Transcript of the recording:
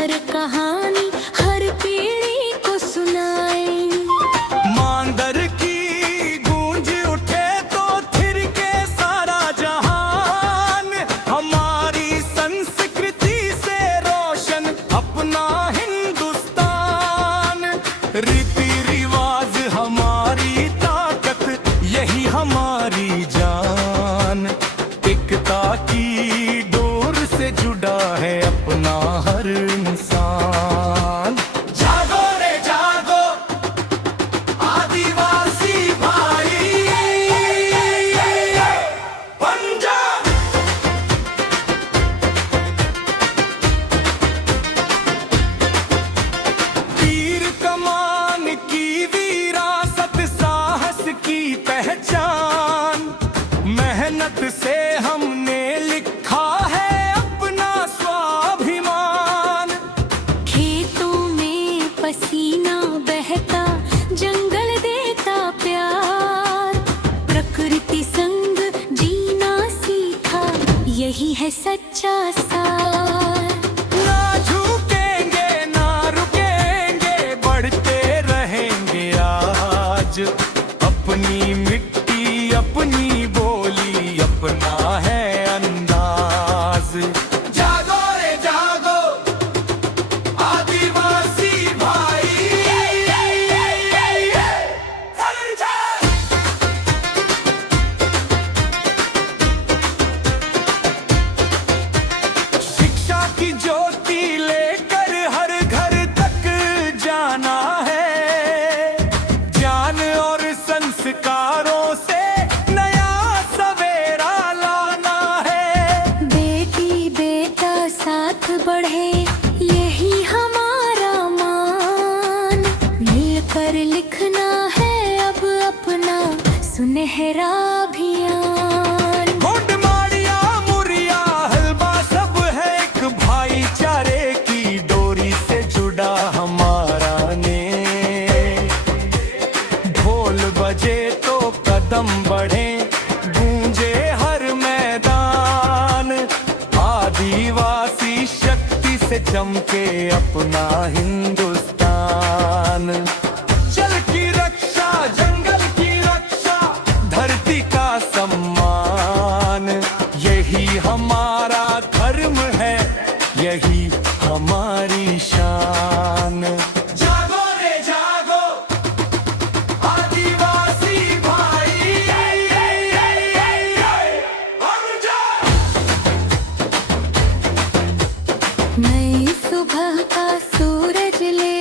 अमर कहानी हर पीढ़ी को सुनाए। मांदर की गूंज उठे तो थिरके सारा जहान, हमारी संस्कृति से रोशन अपना हिंदुस्तान। रीति रिवाज हमारी ताकत, यही हमारी जान। एकता की डोर से जुड़ा है अपना हर इंसान। जागो रे जागो आदिवासी भाई, पंजाब। तीर कमान की विरासत, साहस की पहचान। मेहनत से हमने लिखा है अपना स्वाभिमान। खेतों में पसीना बहता, जंगल देता प्यार। प्रकृति संग जीना सीखा, यही है सच्चा सार। ना झुकेंगे ना रुकेंगे, बढ़ते रहेंगे आज। अपनी मिट्टी अपनी बोली, अपना है अंदाज। जागो रे जागो आदिवासी भाई, शिक्षा की ज्योति लेकर हर घर तक जाना है। ज्ञान और संस्कारों से नया सवेरा लाना है। बेटी बेटा साथ बढ़े, यही हमारा मान। मिलकर लिखना है अब अपना सुनहरा अभियान। घुंड माड़िया मुरिया हलवा सब है एक भाईचारे की डोरी से जुड़ा हमारा ने। ढोल बजे तो कदम बढ़े, गूंजे हर मैदान। आदिवासी शक्ति से चमके अपना हिंदुस्तान। जल की रक्षा जंगल की रक्षा, धरती का सम्मान। यही हमारा धर्म है, यही हमारी शान। जागो रे जागो आदिवासी भाई, नई सुबह का सूरज ले